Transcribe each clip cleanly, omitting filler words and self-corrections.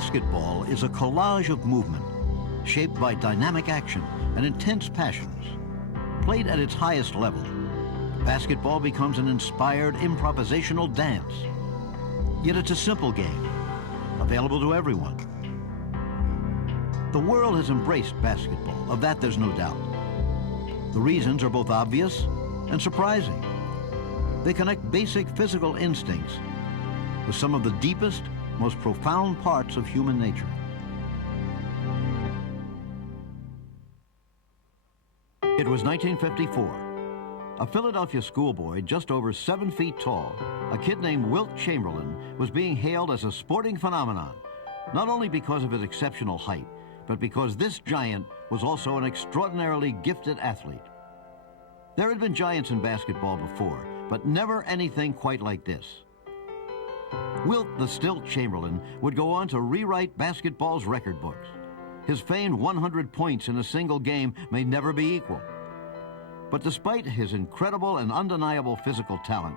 Basketball is a collage of movement, shaped by dynamic action and intense passions. Played at its highest level, basketball becomes an inspired improvisational dance. Yet it's a simple game, available to everyone. The world has embraced basketball, of that there's no doubt. The reasons are both obvious and surprising. They connect basic physical instincts with some of the deepest, most profound parts of human nature. It was 1954. A Philadelphia schoolboy just over 7 feet tall, a kid named Wilt Chamberlain, was being hailed as a sporting phenomenon, not only because of his exceptional height, but because this giant was also an extraordinarily gifted athlete. There had been giants in basketball before, but never anything quite like this. Wilt the Stilt Chamberlain would go on to rewrite basketball's record books. His famed 100 points in a single game may never be equal. But despite his incredible and undeniable physical talent,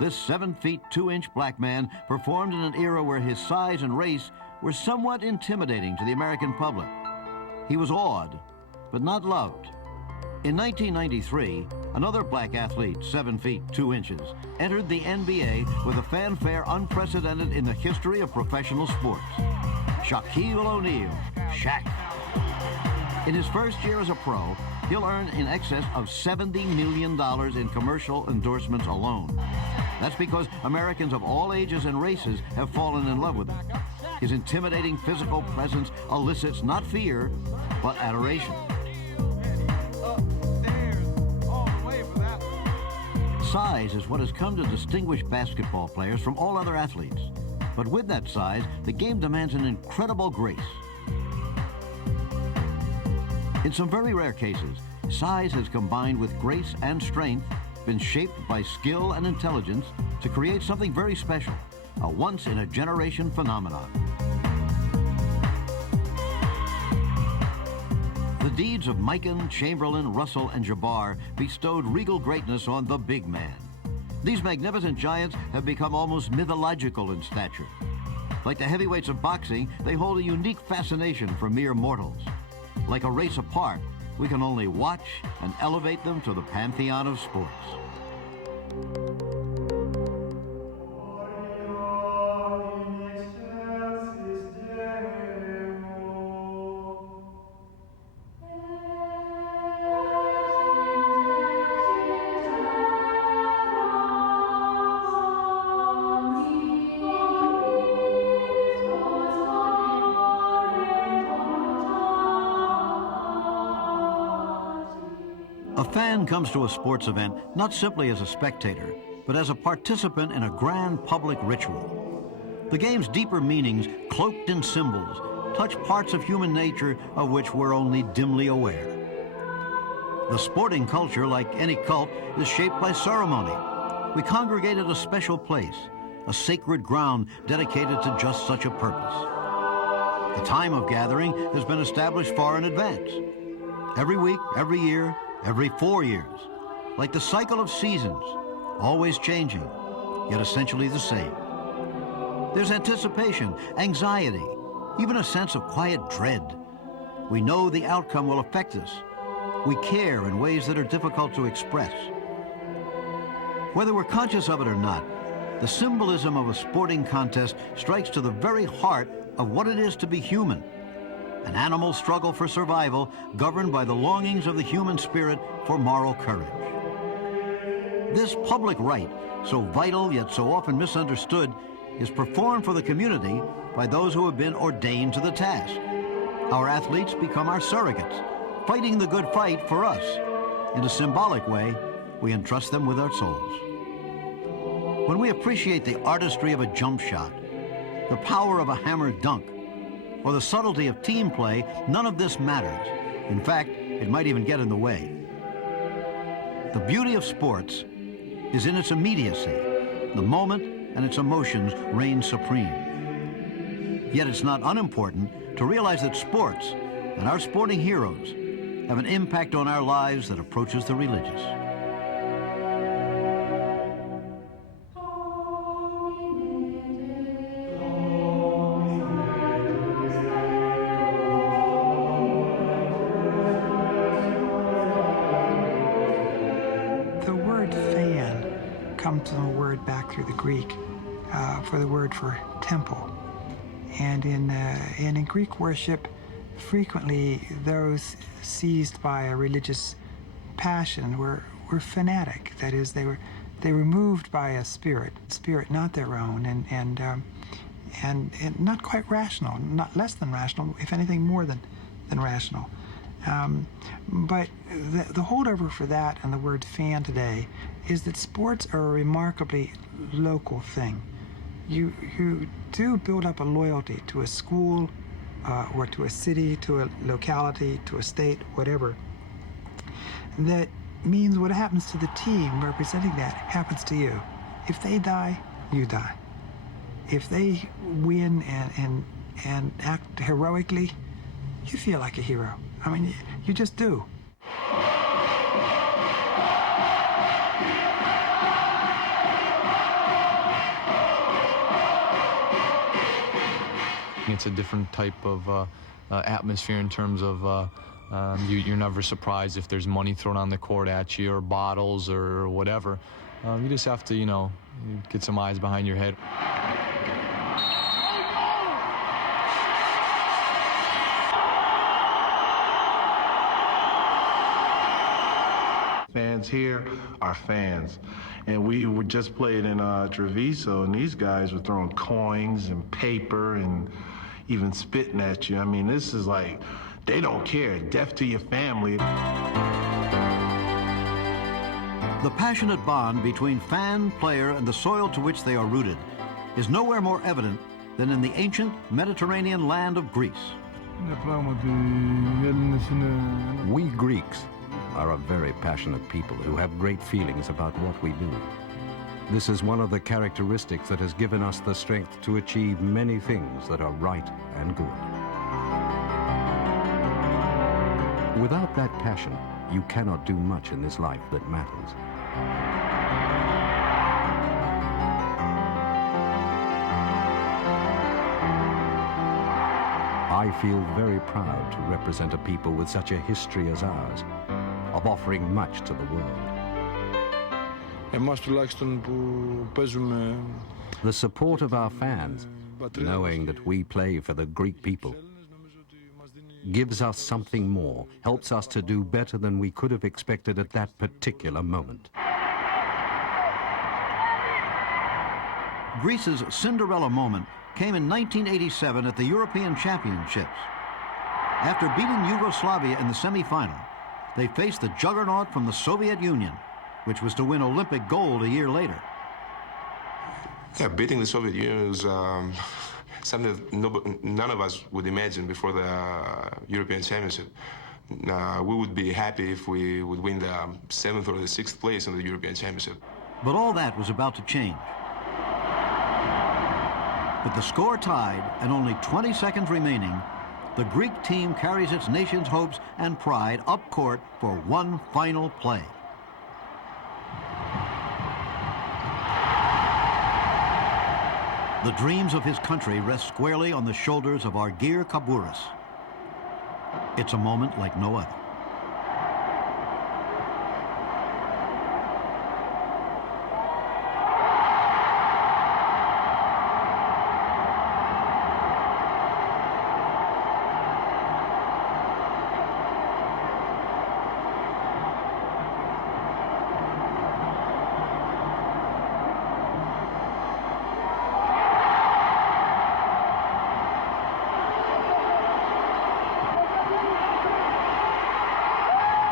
this 7 feet 2 inch black man performed in an era where his size and race were somewhat intimidating to the American public. He was awed, but not loved. In 1993, another black athlete, 7 feet 2 inches, entered the NBA with a fanfare unprecedented in the history of professional sports. Shaquille O'Neal, Shaq. In his first year as a pro, he'll earn in excess of $70 million in commercial endorsements alone. That's because Americans of all ages and races have fallen in love with him. His intimidating physical presence elicits not fear, but adoration. Size is what has come to distinguish basketball players from all other athletes. But with that size, the game demands an incredible grace. In some very rare cases, size has combined with grace and strength, been shaped by skill and intelligence to create something very special, a once-in-a-generation phenomenon. The deeds of Mikan, Chamberlain, Russell, and Jabbar bestowed regal greatness on the big man. These magnificent giants have become almost mythological in stature. Like the heavyweights of boxing, they hold a unique fascination for mere mortals. Like a race apart, we can only watch and elevate them to the pantheon of sports. A fan comes to a sports event not simply as a spectator, but as a participant in a grand public ritual. The game's deeper meanings, cloaked in symbols, touch parts of human nature of which we're only dimly aware. The sporting culture, like any cult, is shaped by ceremony. We congregate at a special place, a sacred ground dedicated to just such a purpose. The time of gathering has been established far in advance. Every week, every year, every 4 years, like the cycle of seasons, always changing, yet essentially the same. There's anticipation, anxiety, even a sense of quiet dread. We know the outcome will affect us. We care in ways that are difficult to express. Whether we're conscious of it or not, the symbolism of a sporting contest strikes to the very heart of what it is to be human. An animal struggle for survival governed by the longings of the human spirit for moral courage. This public rite, so vital yet so often misunderstood, is performed for the community by those who have been ordained to the task. Our athletes become our surrogates, fighting the good fight for us. In a symbolic way, we entrust them with our souls. When we appreciate the artistry of a jump shot, the power of a hammered dunk, or the subtlety of team play, none of this matters. In fact, it might even get in the way. The beauty of sports is in its immediacy. The moment and its emotions reign supreme. Yet it's not unimportant to realize that sports and our sporting heroes have an impact on our lives that approaches the religious. original word back through the Greek for the word for temple. And in Greek worship, frequently those seized by a religious passion were fanatic. That is, they were moved by a spirit not their own, and not quite rational, not less than rational, if anything more than rational. But the holdover for that and the word fan today is that sports are a remarkably local thing. You do build up a loyalty to a school or to a city, to a locality, to a state, whatever. That means what happens to the team representing that happens to you. If they die, you die. If they win and act heroically, you feel like a hero. I mean, you just do. It's a different type of atmosphere in terms of you're never surprised if there's money thrown on the court at you or bottles or whatever. You just have to, get some eyes behind your head. Fans here are fans. And we were just played in Treviso, and these guys were throwing coins and paper and even spitting at you. I mean, this is like, they don't care. Death to your family. The passionate bond between fan, player, and the soil to which they are rooted is nowhere more evident than in the ancient Mediterranean land of Greece. We Greeks are a very passionate people who have great feelings about what we do. This is one of the characteristics that has given us the strength to achieve many things that are right and good. Without that passion, you cannot do much in this life that matters. I feel very proud to represent a people with such a history as ours, of offering much to the world. The support of our fans, knowing that we play for the Greek people, gives us something more, helps us to do better than we could have expected at that particular moment. Greece's Cinderella moment came in 1987 at the European Championships. After beating Yugoslavia in the semi-final, they faced the juggernaut from the Soviet Union, which was to win Olympic gold a year later. Yeah, beating the Soviet Union was something that none of us would imagine before the European Championship. We would be happy if we would win the 7th or the 6th place in the European Championship. But all that was about to change. With the score tied and only 20 seconds remaining, the Greek team carries its nation's hopes and pride up court for one final play. The dreams of his country rest squarely on the shoulders of Argir Kabouris. It's a moment like no other.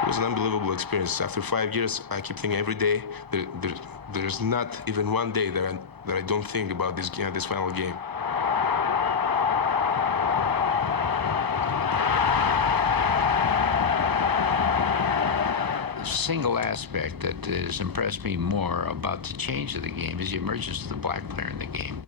It was an unbelievable experience. After 5 years, I keep thinking every day, there's not even one day that I don't think about this final game. The single aspect that has impressed me more about the change of the game is the emergence of the black player in the game.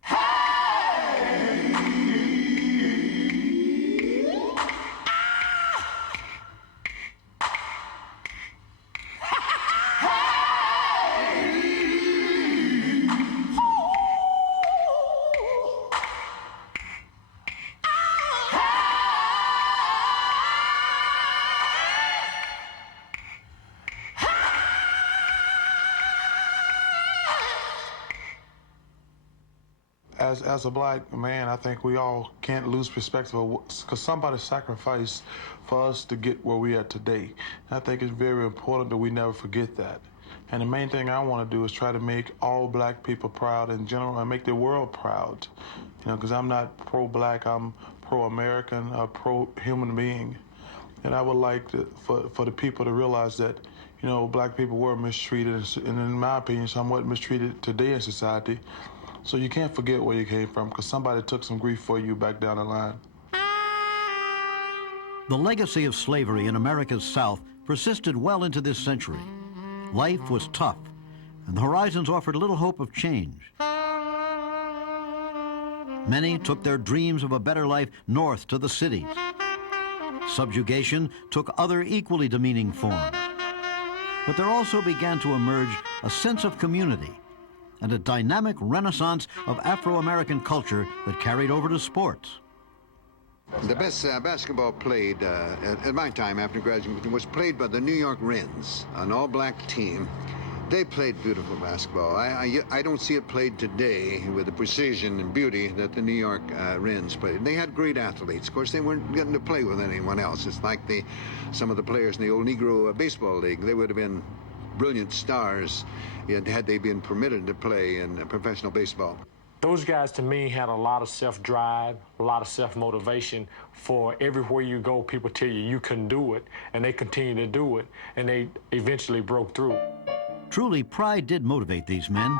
as a black man, I think we all can't lose perspective of because somebody sacrificed for us to get where we are today. I think it's very important that we never forget that. And the main thing I want to do is try to make all black people proud in general and make the world proud. You know, because I'm not pro-black, I'm pro-American, a pro-human being. And I would like for the people to realize that, you know, black people were mistreated, and in my opinion, somewhat mistreated today in society. So you can't forget where you came from, because somebody took some grief for you back down the line. The legacy of slavery in America's South persisted well into this century. Life was tough, and the horizons offered little hope of change. Many took their dreams of a better life north to the cities. Subjugation took other equally demeaning forms. But there also began to emerge a sense of community and a dynamic renaissance of Afro-American culture that carried over to sports. The best basketball played at my time after graduation was played by the New York Wrens, an all-black team. They played beautiful basketball. I don't see it played today with the precision and beauty that the New York Wrens played. They had great athletes. Of course, they weren't getting to play with anyone else. It's like some of the players in the old Negro Baseball League. They would have been brilliant stars had they been permitted to play in professional baseball. Those guys, to me, had a lot of self-drive, a lot of self-motivation. For everywhere you go, people tell you you couldn't do it, and they continue to do it, and they eventually broke through. Truly, pride did motivate these men.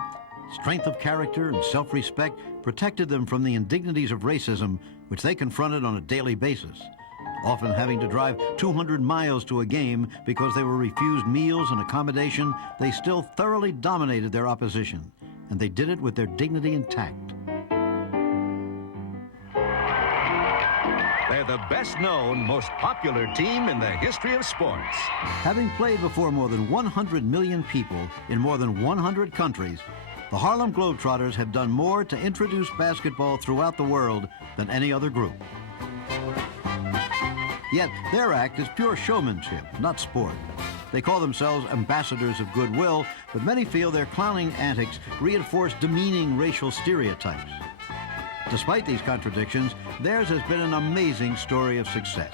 Strength of character and self-respect protected them from the indignities of racism, which they confronted on a daily basis, often having to drive 200 miles to a game because they were refused meals and accommodation. They still thoroughly dominated their opposition, and they did it with their dignity intact. They're the best-known, most popular team in the history of sports. Having played before more than 100 million people in more than 100 countries, the Harlem Globetrotters have done more to introduce basketball throughout the world than any other group. Yet their act is pure showmanship, not sport. They call themselves ambassadors of goodwill, but many feel their clowning antics reinforce demeaning racial stereotypes. Despite these contradictions, theirs has been an amazing story of success.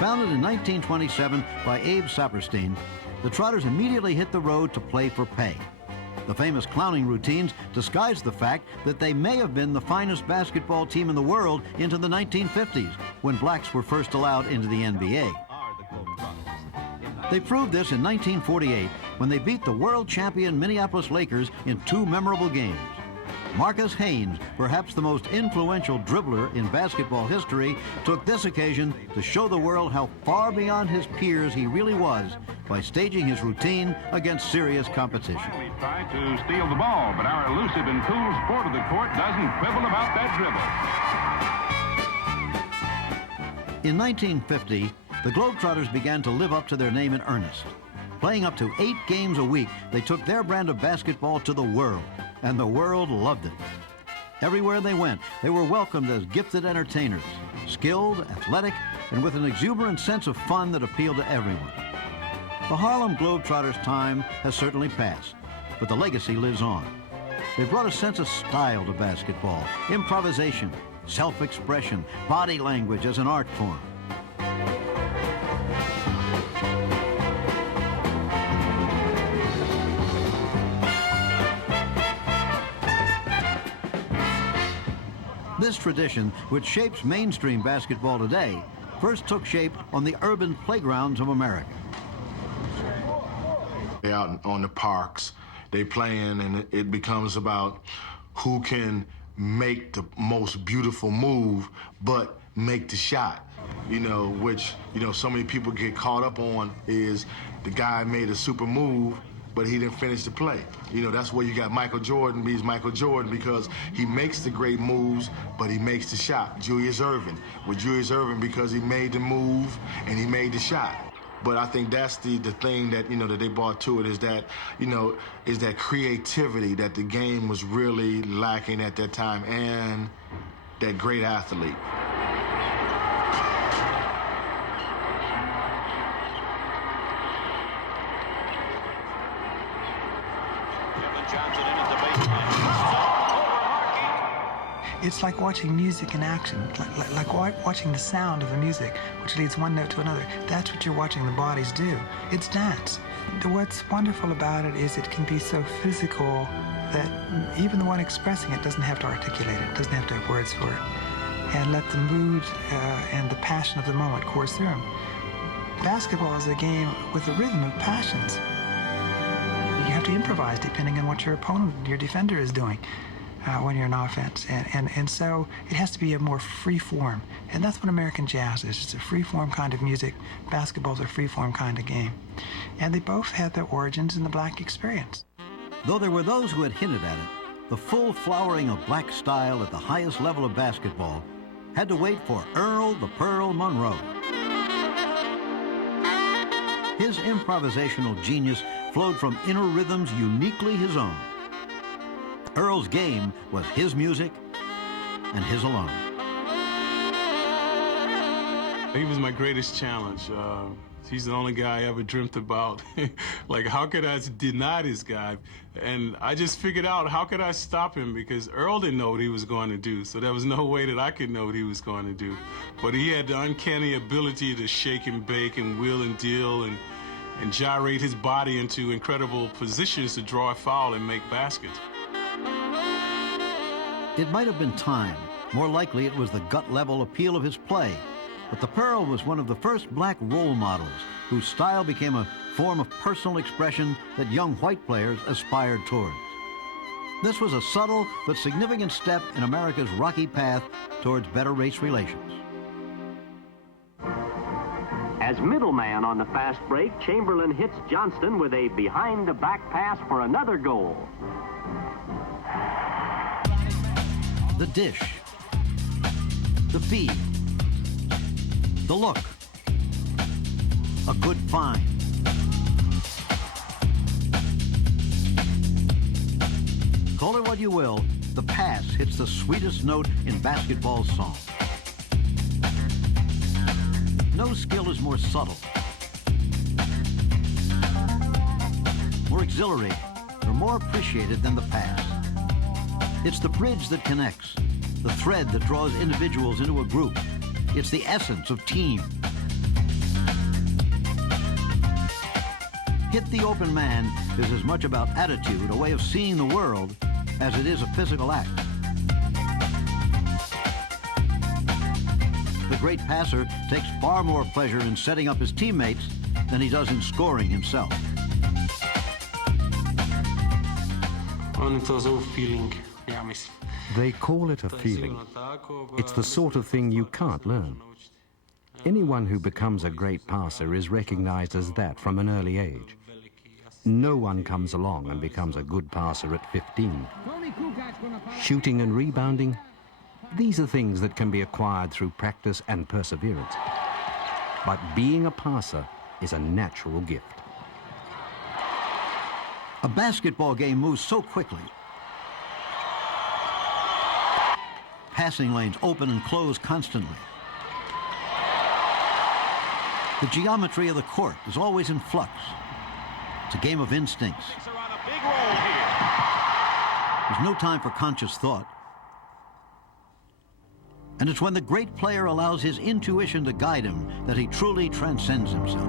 Founded in 1927 by Abe Saperstein, the Trotters immediately hit the road to play for pay. The famous clowning routines disguised the fact that they may have been the finest basketball team in the world into the 1950s, when blacks were first allowed into the NBA. They proved this in 1948 when they beat the world champion Minneapolis Lakers in 2 memorable games. Marcus Haynes, perhaps the most influential dribbler in basketball history, took this occasion to show the world how far beyond his peers he really was by staging his routine against serious competition. We tried to steal the ball, but our elusive and cool sport of the court doesn't quibble about that dribble. In 1950, the Globetrotters began to live up to their name in earnest. Playing up to 8 games a week, they took their brand of basketball to the world, and the world loved it. Everywhere they went, they were welcomed as gifted entertainers, skilled, athletic, and with an exuberant sense of fun that appealed to everyone. The Harlem Globetrotters' time has certainly passed, but the legacy lives on. They brought a sense of style to basketball, improvisation, self-expression, body language as an art form. This tradition, which shapes mainstream basketball today, first took shape on the urban playgrounds of America. They're out on the parks, they playing, and it becomes about who can make the most beautiful move, but make the shot. You know, which, you know, so many people get caught up on is the guy made a super move, but he didn't finish the play. You know, that's where you got Michael Jordan being Michael Jordan, because he makes the great moves, but he makes the shot. Julius Erving, with Julius Erving, because he made the move and he made the shot. But I think that's the thing that, you know, that they brought to it, is that, you know, is that creativity that the game was really lacking at that time, and that great athlete. Johnson in at the It's like watching music in action, like watching the sound of the music, which leads one note to another. That's what you're watching the bodies do. It's dance. What's wonderful about it is it can be so physical that even the one expressing it doesn't have to articulate it, doesn't have to have words for it, and let the mood and the passion of the moment course through them. Basketball is a game with a rhythm of passions. You have to improvise depending on what your opponent, your defender, is doing when you're in offense. And so it has to be a more free form. And that's what American jazz is. It's a free form kind of music. Basketball's a free form kind of game. And they both had their origins in the black experience. Though there were those who had hinted at it, the full flowering of black style at the highest level of basketball had to wait for Earl the Pearl Monroe. His improvisational genius flowed from inner rhythms uniquely his own. Earl's game was his music and his alone. He was my greatest challenge. He's the only guy I ever dreamt about. Like, how could I deny this guy? And I just figured out, how could I stop him? Because Earl didn't know what he was going to do, so there was no way that I could know what he was going to do. But he had the uncanny ability to shake and bake and wheel and deal and gyrate his body into incredible positions to draw a foul and make baskets. It might have been time. More likely it was the gut-level appeal of his play. But the Pearl was one of the first black role models whose style became a form of personal expression that young white players aspired towards. This was a subtle but significant step in America's rocky path towards better race relations. As middleman on the fast break, Chamberlain hits Johnston with a behind-the-back pass for another goal. The dish, the feed, the look, a good find. Call it what you will, the pass hits the sweetest note in basketball song. No skill is more subtle, more exhilarating, or more appreciated than the pass. It's the bridge that connects, the thread that draws individuals into a group. It's the essence of team. Hit the open man is as much about attitude, a way of seeing the world, as it is a physical act. The great passer takes far more pleasure in setting up his teammates than he does in scoring himself. They call it a feeling. It's the sort of thing you can't learn. Anyone who becomes a great passer is recognized as that from an early age. No one comes along and becomes a good passer at 15. Shooting and rebounding, these are things that can be acquired through practice and perseverance. But being a passer is a natural gift. A basketball game moves so quickly. Passing lanes open and close constantly. The geometry of the court is always in flux. It's a game of instincts. There's no time for conscious thought. And it's when the great player allows his intuition to guide him that he truly transcends himself.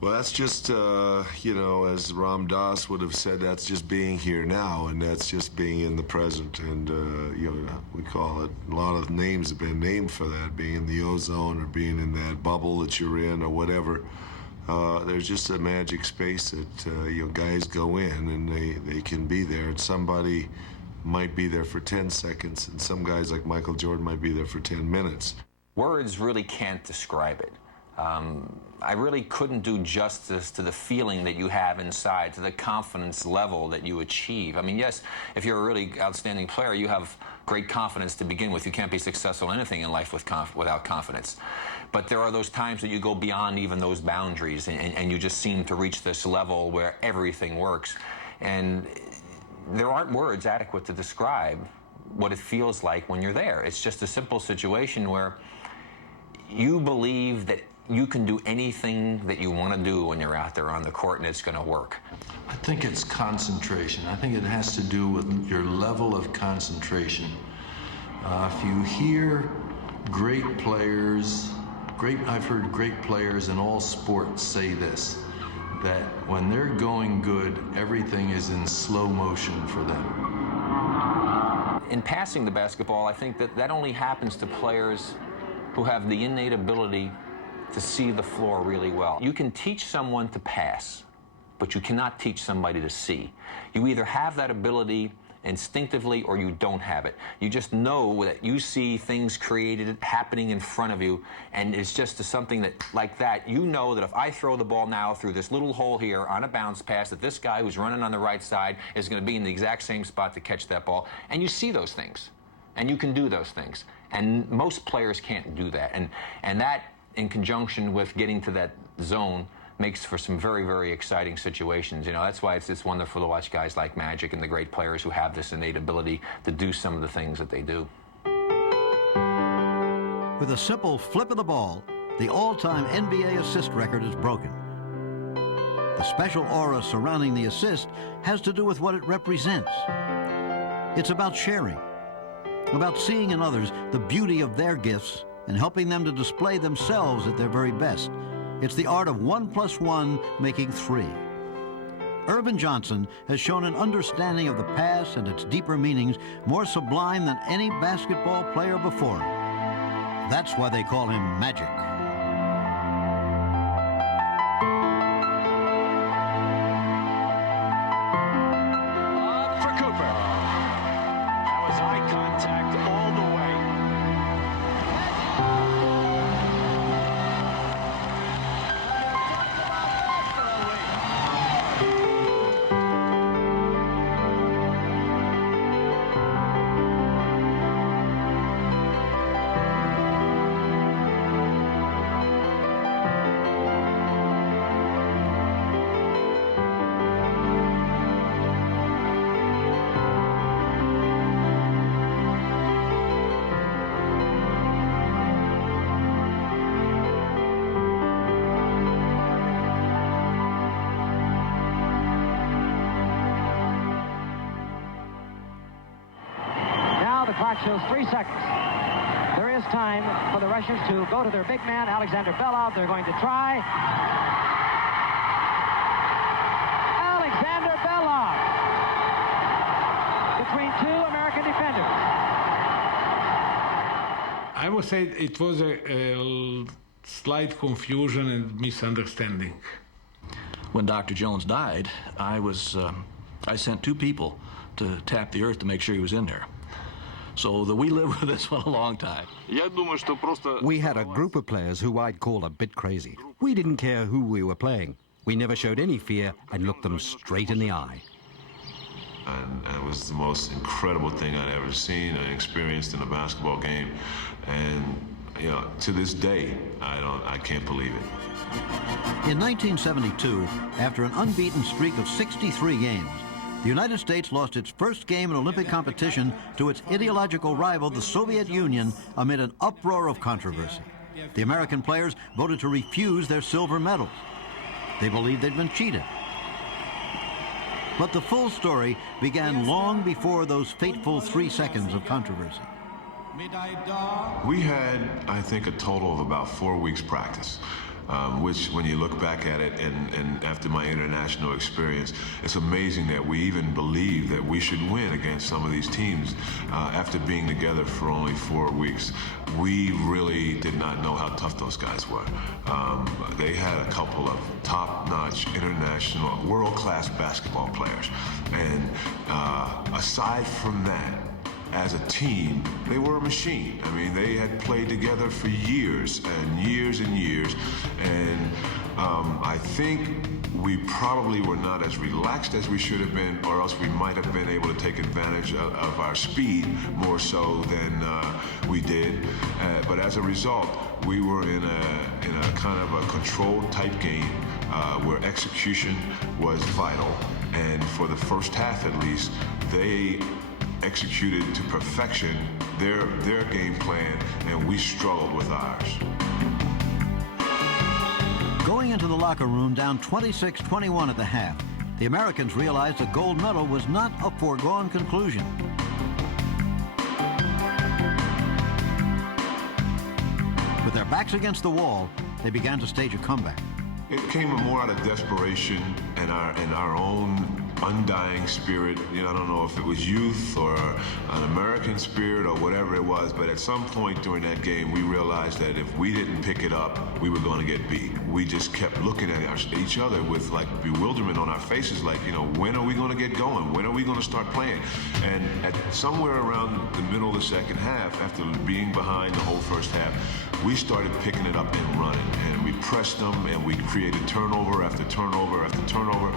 Well, that's just, you know, as Ram Dass would have said, that's just being here now, and that's just being in the present. And, you know, we call it, a lot of names have been named for that, being in the ozone or being in that bubble that you're in or whatever. There's just a magic space that, you know, guys go in and they can be there. And somebody might be there for 10 seconds, and some guys like Michael Jordan might be there for 10 minutes. Words really can't describe it. I really couldn't do justice to the feeling that you have inside, to the confidence level that you achieve. I mean, yes, if you're a really outstanding player, you have great confidence to begin with. You can't be successful in anything in life without confidence. But there are those times that you go beyond even those boundaries, and you just seem to reach this level where everything works. And there aren't words adequate to describe what it feels like when you're there. It's just a simple situation where you believe that you can do anything that you want to do when you're out there on the court and it's going to work? I think it's concentration. I think it has to do with your level of concentration. If you hear great players, I've heard great players in all sports say this, that when they're going good, everything is in slow motion for them. In passing the basketball, I think that only happens to players who have the innate ability to see the floor really well. You can teach someone to pass, but you cannot teach somebody to see. You either have that ability instinctively or you don't have it. You just know that you see things created happening in front of you, and it's just something that, like that, you know that if I throw the ball now through this little hole here on a bounce pass, that this guy who's running on the right side is going to be in the exact same spot to catch that ball. And you see those things, and you can do those things. And most players can't do that. And that, in conjunction with getting to that zone, makes for some very, very exciting situations. You know, that's why it's wonderful to watch guys like Magic and the great players who have this innate ability to do some of the things that they do. With a simple flip of the ball, the all-time NBA assist record is broken. The special aura surrounding the assist has to do with what it represents. It's about sharing, about seeing in others the beauty of their gifts and helping them to display themselves at their very best. It's the art of 1 + 1 making 3. Irvin Johnson has shown an understanding of the past and its deeper meanings more sublime than any basketball player before him. That's why they call him Magic. For Cooper. That was eye contact all the way. Clock shows 3 seconds. There is time for the Russians to go to their big man, Alexander Belov. They're going to try. Alexander Belov between 2 American defenders. I would say it was a slight confusion and misunderstanding. When Dr. Jones died, I sent 2 people to tap the earth to make sure he was in there. So we lived with this one a long time. We had a group of players who I'd call a bit crazy. We didn't care who we were playing. We never showed any fear and looked them straight in the eye. And it was the most incredible thing I'd ever seen and experienced in a basketball game. And, you know, to this day, I can't believe it. In 1972, after an unbeaten streak of 63 games, the United States lost its first game in Olympic competition to its ideological rival, the Soviet Union, amid an uproar of controversy. The American players voted to refuse their silver medals. They believed they'd been cheated. But the full story began long before those fateful 3 seconds of controversy. We had, I think, a total of about 4 weeks practice. Which, when you look back at it, and after my international experience, it's amazing that we even believed that we should win against some of these teams after being together for only 4 weeks. We really did not know how tough those guys were. They had a couple of top-notch international, world-class basketball players. And aside from that, as a team, they were a machine. I mean, they had played together for years and years and years. And I think we probably were not as relaxed as we should have been, or else we might have been able to take advantage of our speed more so than we did. But as a result, we were in a kind of a controlled type game where execution was vital. And for the first half, at least, they executed to perfection their game plan, and we struggled with ours. Going into the locker room down 26-21 at the half, the Americans realized a gold medal was not a foregone conclusion. With their backs against the wall, they began to stage a comeback. It came more out of desperation and our own undying spirit. You know, I don't know if it was youth or an American spirit or whatever it was, but at some point during that game, we realized that if we didn't pick it up, we were going to get beat. We just kept looking at each other with like bewilderment on our faces, like, you know, when are we going to get going? When are we going to start playing? And at somewhere around the middle of the second half, after being behind the whole first half, we started picking it up and running, and we pressed them, and we created turnover after turnover after turnover,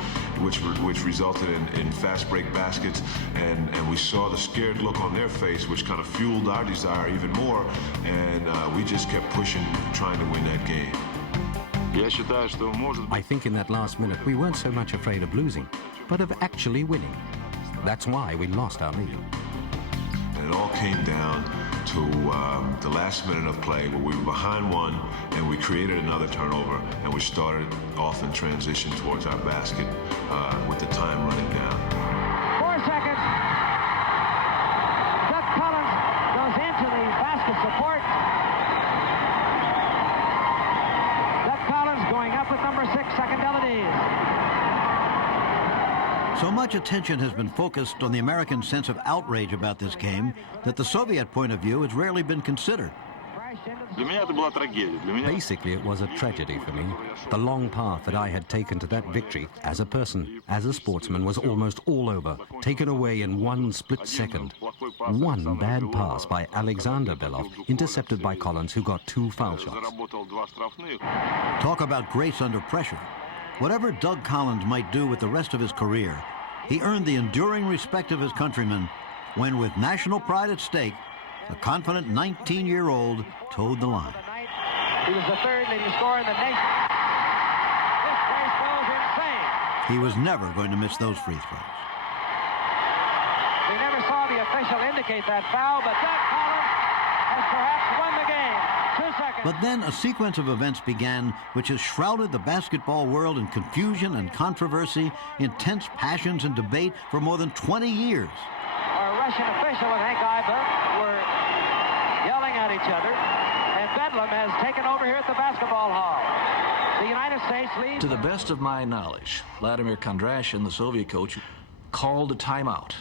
which resulted in fast break baskets, and we saw the scared look on their face, which kind of fueled our desire even more, and we just kept pushing, trying to win that game. I think in that last minute we weren't so much afraid of losing, but of actually winning. That's why we lost our lead. And it all came down to the last minute of play where we were behind one and we created another turnover, and we started off in transition towards our basket with the time running down. 4 seconds. Doug Collins goes into the basket support. Doug Collins going up with number 6, second Delanese. So much attention has been focused on the American sense of outrage about this game that the Soviet point of view has rarely been considered. Basically, it was a tragedy for me. The long path that I had taken to that victory, as a person, as a sportsman, was almost all over, taken away in one split second. One bad pass by Alexander Belov, intercepted by Collins, who got 2 foul shots. Talk about grace under pressure. Whatever Doug Collins might do with the rest of his career, he earned the enduring respect of his countrymen when, with national pride at stake, a confident 19-year-old towed the line. He was the 3rd leading scorer in the nation. This place goes insane. He was never going to miss those free throws. We never saw the official indicate that foul, but Doug Collins has perhaps won the game. 2 seconds. But then a sequence of events began which has shrouded the basketball world in confusion and controversy, intense passions and debate for more than 20 years. Our Russian official and Hank Iba were yelling at each other, and Bedlam has taken over here at the basketball hall. The United States leads... To the best of my knowledge, Vladimir Kondrashin, the Soviet coach, called a timeout,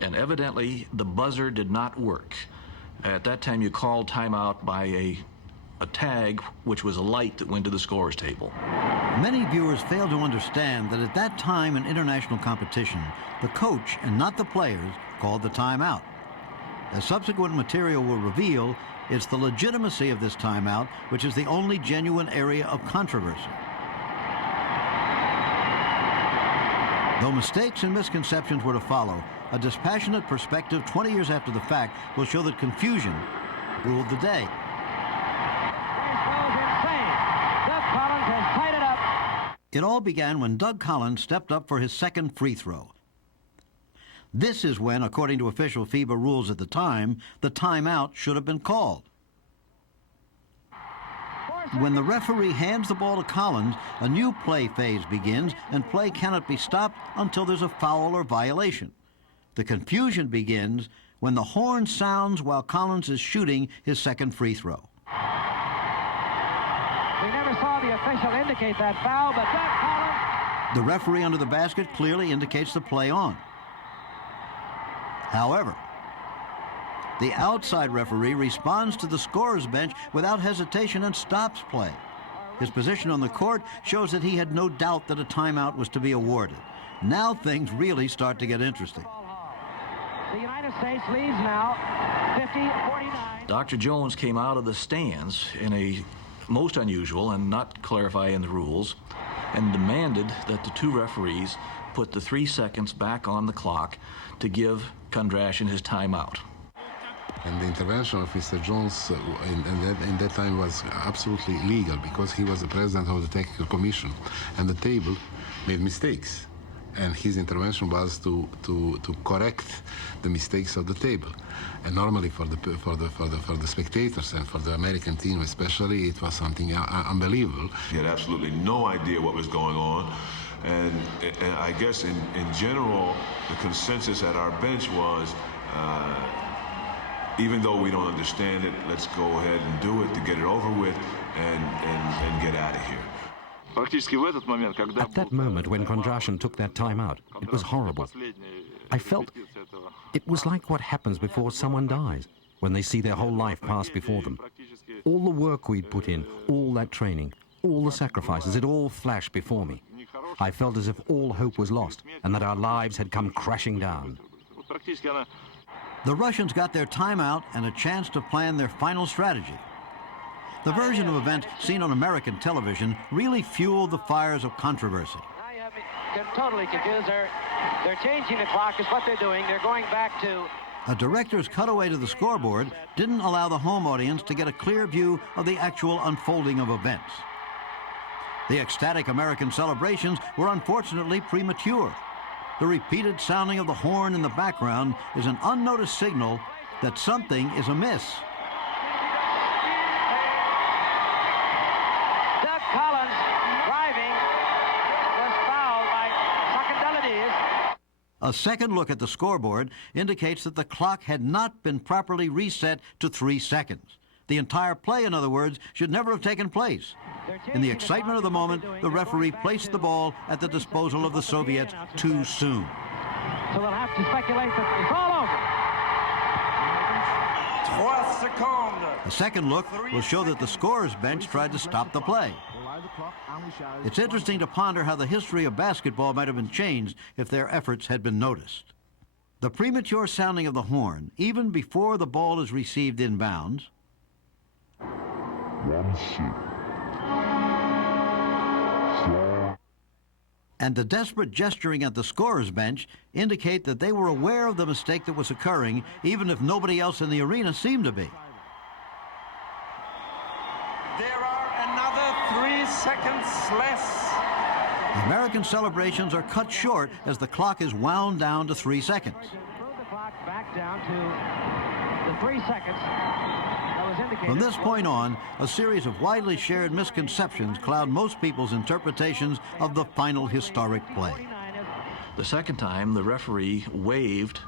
and evidently the buzzer did not work. At that time, you called timeout by a tag, which was a light that went to the scorer's table. Many viewers fail to understand that at that time in international competition, the coach and not the players called the timeout. As subsequent material will reveal, it's the legitimacy of this timeout which is the only genuine area of controversy. Though mistakes and misconceptions were to follow, a dispassionate perspective 20 years after the fact will show that confusion ruled the day. It all began when Doug Collins stepped up for his second free throw. This is when, according to official FIBA rules at the time, the timeout should have been called. When the referee hands the ball to Collins, a new play phase begins, and play cannot be stopped until there's a foul or violation. The confusion begins when the horn sounds while Collins is shooting his second free throw. We never saw the official indicate that foul, but Doug Collins... The referee under the basket clearly indicates the play on. However, the outside referee responds to the scorer's bench without hesitation and stops play. His position on the court shows that he had no doubt that a timeout was to be awarded. Now things really start to get interesting. The United States leads now 50-49. Dr. Jones came out of the stands in a most unusual and not clarifying the rules, and demanded that the 2 referees put the 3 seconds back on the clock to give Kondrashin his timeout. And the intervention of Mr. Jones in that time was absolutely illegal because he was the president of the technical commission, and the table made mistakes. and his intervention was to correct the mistakes of the table. And normally for the spectators and for the American team especially, it was something unbelievable. He had absolutely no idea what was going on. And I guess in general, the consensus at our bench was, even though we don't understand it, let's go ahead and do it to get it over with and get out of here. At that moment when Kondrashin took that timeout, it was horrible. I felt it was like what happens before someone dies, when they see their whole life pass before them. All the work we'd put in, all that training, all the sacrifices, it all flashed before me. I felt as if all hope was lost and that our lives had come crashing down. The Russians got their timeout and a chance to plan their final strategy. The version of events seen on American television really fueled the fires of controversy. They're totally confused. They're changing the clock is what they're doing. They're going back to... A director's cutaway to the scoreboard didn't allow the home audience to get a clear view of the actual unfolding of events. The ecstatic American celebrations were unfortunately premature. The repeated sounding of the horn in the background is an unnoticed signal that something is amiss. Doug Collins, driving, was fouled by Sakandelides. A second look at the scoreboard indicates that the clock had not been properly reset to 3 seconds. The entire play, in other words, should never have taken place. In the excitement of the moment, the referee placed the ball at the disposal of the Soviets too soon. So we'll have to speculate that it's all over. A second look will show that the scorer's bench tried to stop the play. It's interesting to ponder how the history of basketball might have been changed if their efforts had been noticed. The premature sounding of the horn, even before the ball is received inbounds, and the desperate gesturing at the scorer's bench indicate that they were aware of the mistake that was occurring, even if nobody else in the arena seemed to be. There are another 3 seconds less. The American celebrations are cut short as the clock is wound down to 3 seconds. The clock back down to the 3 seconds. From this point on, a series of widely shared misconceptions cloud most people's interpretations of the final historic play. The second time, the referee waved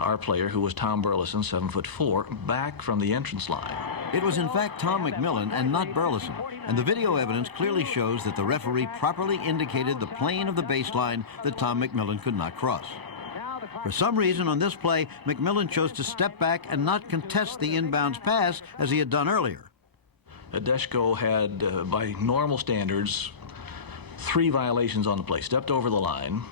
our player, who was Tom Burleson, 7'4", back from the entrance line. It was in fact Tom McMillan and not Burleson, and the video evidence clearly shows that the referee properly indicated the plane of the baseline that Tom McMillan could not cross. For some reason on this play, McMillan chose to step back and not contest the inbounds pass as he had done earlier. Adeshko had, by normal standards, 3 violations on the play. Stepped over the line.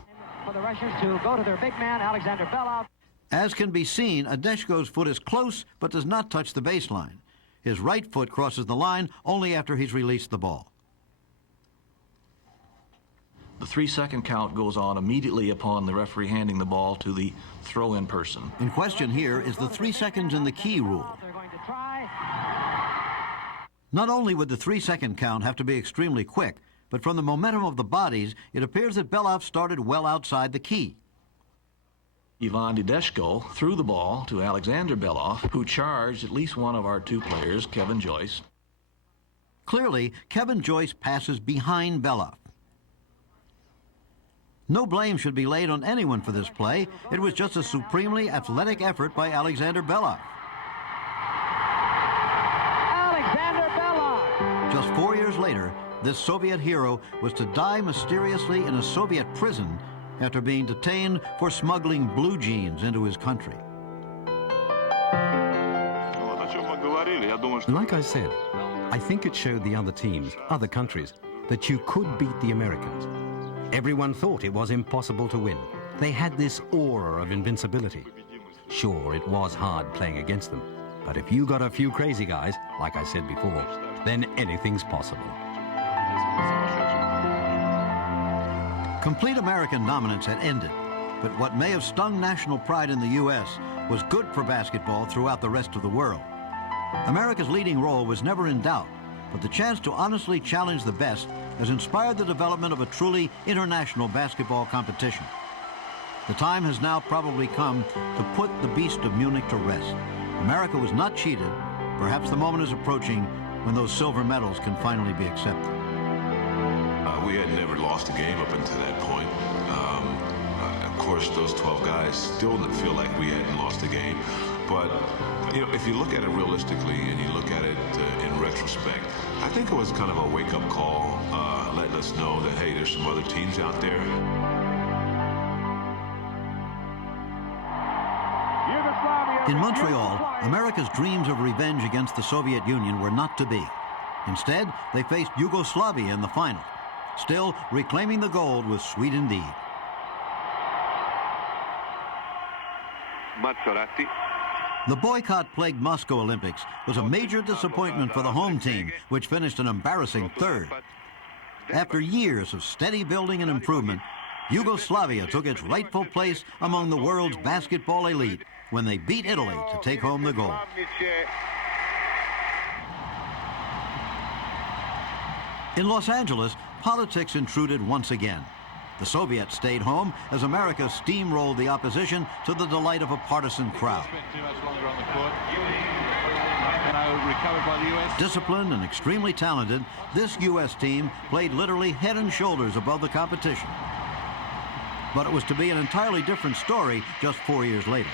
For the Russians to go to their big man, Alexander Belov. As can be seen, Adeshko's foot is close but does not touch the baseline. His right foot crosses the line only after he's released the ball. The 3-second count goes on immediately upon the referee handing the ball to the throw-in person. In question here is the 3 seconds in the key rule. Not only would the 3-second count have to be extremely quick, but from the momentum of the bodies, it appears that Belov started well outside the key. Ivan Dideshko threw the ball to Alexander Belov, who charged at least one of our 2 players, Kevin Joyce. Clearly, Kevin Joyce passes behind Belov. No blame should be laid on anyone for this play. It was just a supremely athletic effort by Alexander Belov. Alexander Belov! Just 4 years later, this Soviet hero was to die mysteriously in a Soviet prison after being detained for smuggling blue jeans into his country. Like I said, I think it showed the other teams, other countries, that you could beat the Americans. Everyone thought it was impossible to win. They had this aura of invincibility. Sure, it was hard playing against them, but if you got a few crazy guys, like I said before, then anything's possible. Complete American dominance had ended, but what may have stung national pride in the U.S. was good for basketball throughout the rest of the world. America's leading role was never in doubt, but the chance to honestly challenge the best has inspired the development of a truly international basketball competition. The time has now probably come to put the beast of Munich to rest. America was not cheated. Perhaps the moment is approaching when those silver medals can finally be accepted. We had never lost a game up until that point. Of course, those 12 guys still didn't feel like we hadn't lost a game. But, you know, if you look at it realistically and you look at it in retrospect, I think it was kind of a wake-up call, letting us know that, hey, there's some other teams out there. In Montreal, America's dreams of revenge against the Soviet Union were not to be. Instead, they faced Yugoslavia in the final. Still, reclaiming the gold was sweet indeed. The boycott-plagued Moscow Olympics was a major disappointment for the home team, which finished an embarrassing third. After years of steady building and improvement, Yugoslavia took its rightful place among the world's basketball elite when they beat Italy to take home the gold. In Los Angeles, politics intruded once again. The Soviets stayed home as America steamrolled the opposition to the delight of a partisan crowd. Disciplined and extremely talented, this U.S. team played literally head and shoulders above the competition. But it was to be an entirely different story just 4 years later.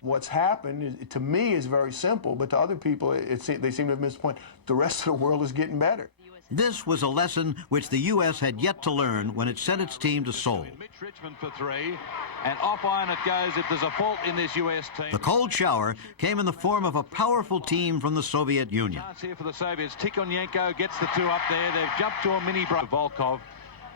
What's happened, to me, is very simple, but to other people, they seem to have missed the point. The rest of the world is getting better. This was a lesson which the U.S. had yet to learn when it sent its team to Seoul. Richmond for three, and off iron it goes if there's a fault in this U.S. team. The cold shower came in the form of a powerful team from the Soviet Union. Chance here for the Soviets. Tikhonenko gets the two up there. They've jumped to a mini break. Volkov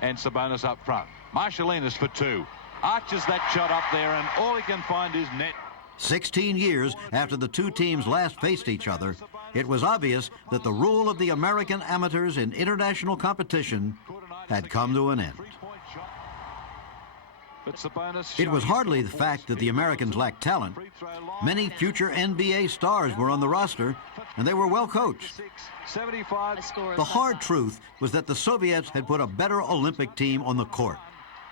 and Sabonis up front. Marshalinas for two. Arches that shot up there, and all he can find is net. 16 years after the two teams last faced each other, it was obvious that the rule of the American amateurs in international competition had come to an end. It was hardly the fact that the Americans lacked talent. Many future NBA stars were on the roster, and they were well coached. The hard truth was that the Soviets had put a better Olympic team on the court.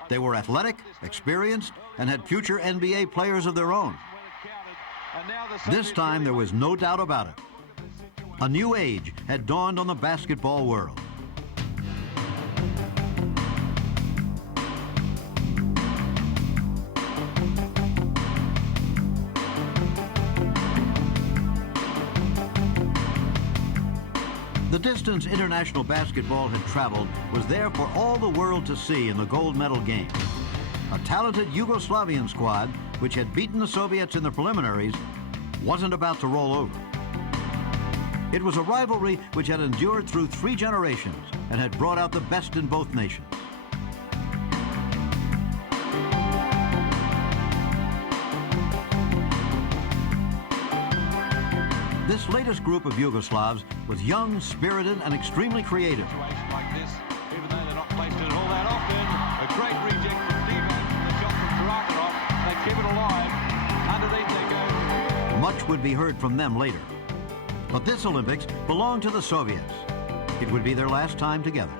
They were athletic, experienced, and had future NBA players of their own. This time, there was no doubt about it. A new age had dawned on the basketball world. The distance international basketball had traveled was there for all the world to see in the gold medal game. A talented Yugoslavian squad, which had beaten the Soviets in the preliminaries, wasn't about to roll over. It was a rivalry which had endured through 3 generations and had brought out the best in both nations. This latest group of Yugoslavs was young, spirited, and extremely creative. Like this, even though they're not placed it all that often, a great reject from Fiba, the shot from Karakhanov. They keep it alive. Underneath they go. Much would be heard from them later. But this Olympics belonged to the Soviets. It would be their last time together.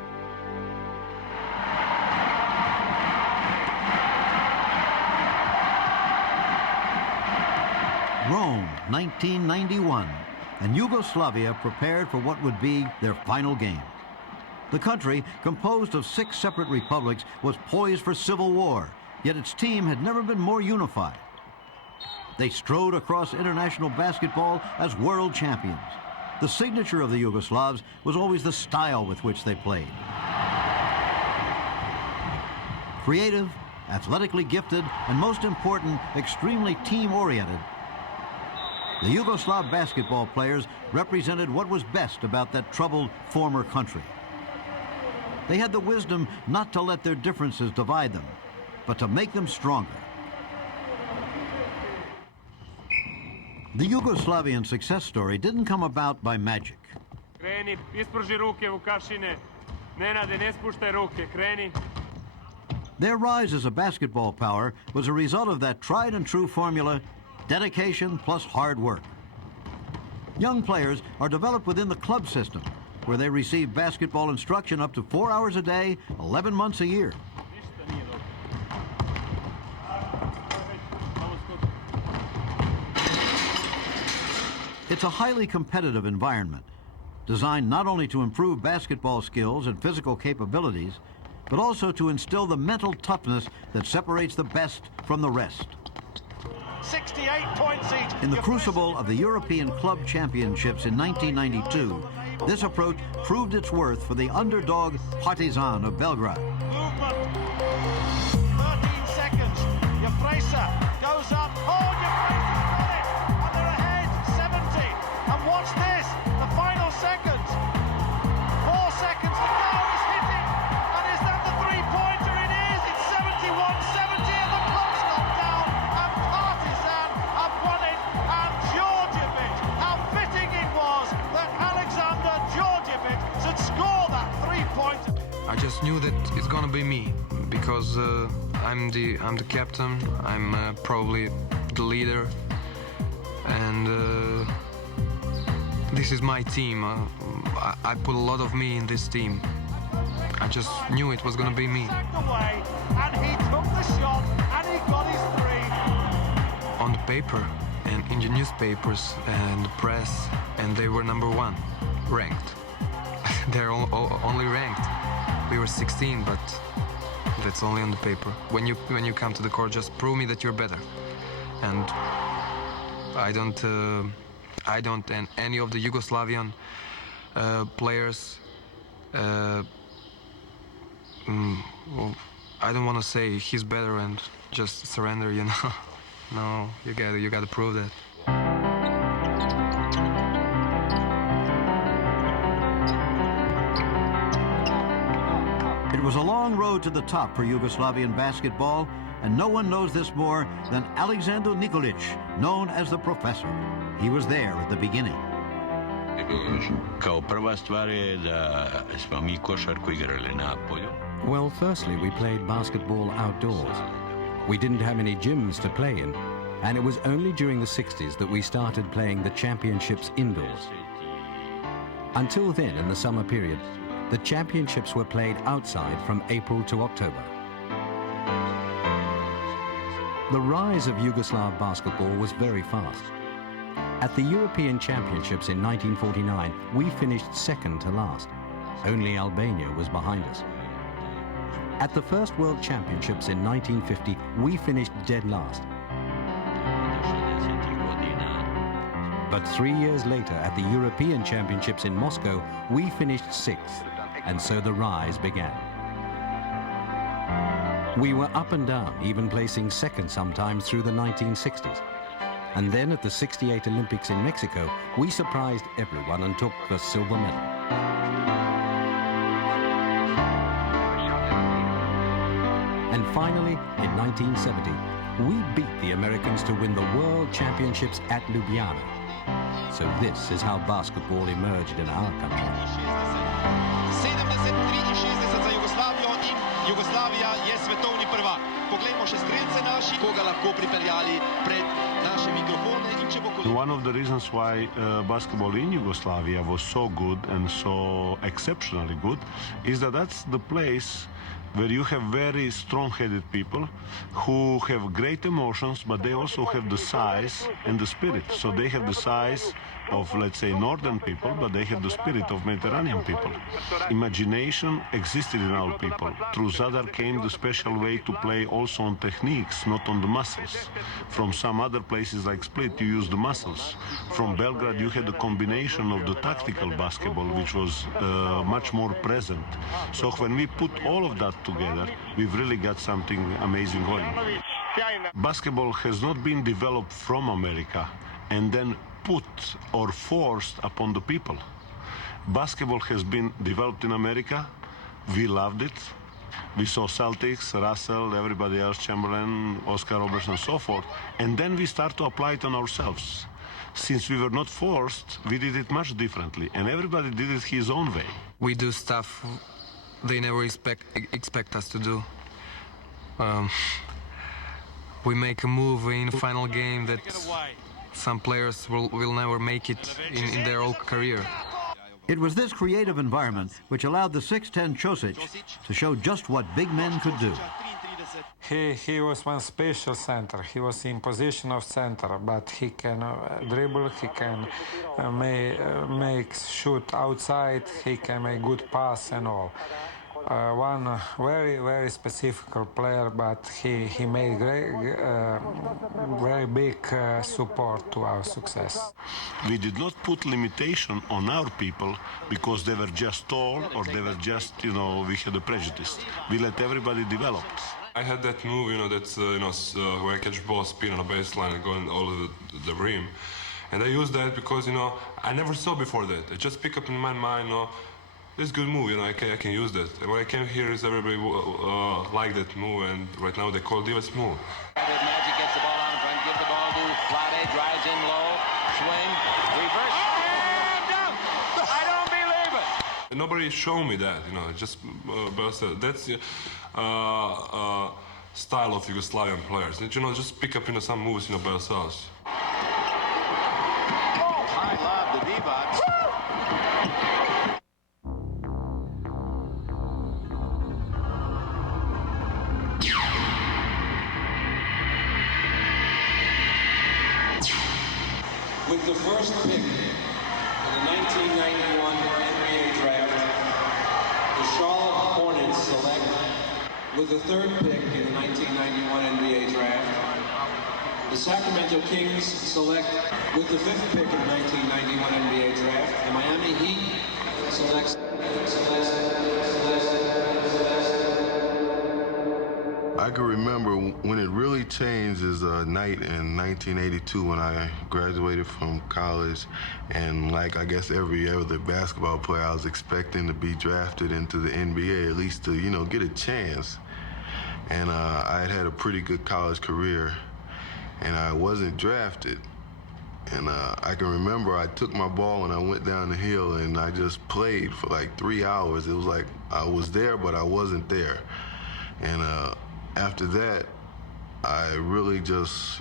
Rome, 1991, and Yugoslavia prepared for what would be their final game. The country, composed of 6 separate republics, was poised for civil war, yet its team had never been more unified. They strode across international basketball as world champions. The signature of the Yugoslavs was always the style with which they played. Creative, athletically gifted, and most important, extremely team-oriented, the Yugoslav basketball players represented what was best about that troubled former country. They had the wisdom not to let their differences divide them, but to make them stronger. The Yugoslavian success story didn't come about by magic. Kreni, ispruži ruke Vukašine. Nenade, ne spuštaj ruke, kreni. Their rise as a basketball power was a result of that tried and true formula, dedication plus hard work. Young players are developed within the club system, where they receive basketball instruction up to 4 hours a day, 11 months a year. It's a highly competitive environment, designed not only to improve basketball skills and physical capabilities, but also to instill the mental toughness that separates the best from the rest. 68 points each. In the crucible of the European Club Championships in 1992, this approach proved its worth for the underdog Partizan of Belgrade. Movement. 13 seconds. Jefresa goes up. Oh, Jefresa's got it. And they're ahead. 70. And watch this. The final seconds. 4 seconds to go. He's hit it. And is that the three-pointer? It is. It's 71-70 and the clock's gone down. And Partizan have won it. And Djordjevic. How fitting it was that Alexander Djordjevic should score that three-pointer. I just knew that it's gonna be me because I'm the captain. I'm probably the leader, and this is my team. I put a lot of me in this team. I just knew it was gonna be me. Away, and he took the shot and he got his three. On the paper and in the newspapers and the press, and they were #1 ranked. They're only ranked. We were 16, but that's only on the paper. When you come to the court, just prove me that you're better. And I don't, and any of the Yugoslavian players. Well, I don't want to say he's better and just surrender. You know, no, you gotta prove that. It was a long road to the top for Yugoslavian basketball, and no one knows this more than Alexander Nikolic, known as the Professor. He was there at the beginning. Well, firstly, we played basketball outdoors. We didn't have any gyms to play in, and it was only during the 60s that we started playing the championships indoors. Until then, in the summer period, the championships were played outside from April to October. The rise of Yugoslav basketball was very fast. At the European Championships in 1949, we finished second to last. Only Albania was behind us. At the first World Championships in 1950, we finished dead last. But 3 years later, at the European Championships in Moscow, we finished sixth, and so the rise began. We were up and down, even placing second sometimes through the 1960s. And then at the '68 Olympics in Mexico, we surprised everyone and took the silver medal. And finally, in 1970, we beat the Americans to win the World Championships at Ljubljana. So this is how basketball emerged in our country. 73-60 za Jugoslavijo in Jugoslavija je svetovni prvak. Poglejmo še strelce naši, koga lahko pripeljali pred naše mikrofone in če bo... One of the reasons why basketball in Yugoslavia was so good and so exceptionally good is that that's the place where you have very strong-headed people who have great emotions, but they also have the size and the spirit. So they have the size of, let's say, northern people, but they have the spirit of Mediterranean people. Imagination existed in our people. Through Zadar came the special way to play also on techniques, not on the muscles. From some other places like Split, you use the muscles. From Belgrade, you had a combination of the tactical basketball, which was much more present. So when we put all of that together, we've really got something amazing going. Basketball has not been developed from America and then put or forced upon the people. Basketball has been developed in America. We loved it. We saw Celtics, Russell, everybody else, Chamberlain, Oscar Robertson, and so forth. And then we start to apply it on ourselves. Since we were not forced, we did it much differently. And everybody did it his own way. We do stuff they never expect us to do. We make a move in the final game that some players will never make it in their whole career. It was this creative environment which allowed the 6'10" Ćosić to show just what big men could do. He was one special center. He was in position of center, but he can dribble, he can make shoot outside, he can make good pass and all. One very specific player, but he made very big support to our success. We did not put limitation on our people because they were just tall or they were just, we had a prejudice. We let everybody develop. I had that move, that's where I catch the ball, spin on a baseline and going all over the rim. And I used that because, I never saw before that. I just pick up in my mind, it's a good move, I can use that. And what I came here is everybody like that move, and right now they call Divas move. Magic gets the ball out in front, gives the ball to Flade, drives in low, swing, reverse. Down! I don't believe it! Nobody showed me that, just that's the style of Yugoslavian players. Just pick up some moves by yourselves. I love the D-box. With the first pick in the 1991 NBA draft, the Charlotte Hornets select, with the third pick in the 1991 NBA draft, the Sacramento Kings select, with the fifth pick in the 1991 NBA draft, the Miami Heat selects. I can remember when it really changed is a night in 1982 when I graduated from college, and like I guess every other basketball player, I was expecting to be drafted into the NBA, at least to, get a chance. And I had a pretty good college career, and I wasn't drafted. And I can remember I took my ball and I went down the hill and I just played for like 3 hours. It was like I was there, but I wasn't there. And after that, I really just,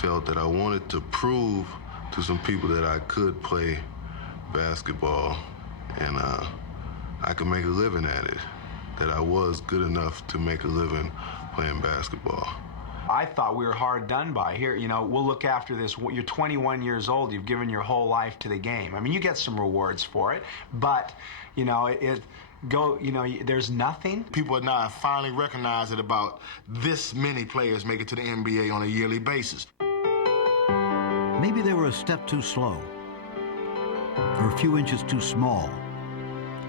felt that I wanted to prove to some people that I could play basketball and I could make a living at it, that I was good enough to make a living playing basketball. I thought we were hard done by. Here, we'll look after this. You're 21 years old. You've given your whole life to the game. I mean, you get some rewards for it, but, there's nothing. People are now finally recognizing about this many players make it to the NBA on a yearly basis. Maybe they were a step too slow, or a few inches too small.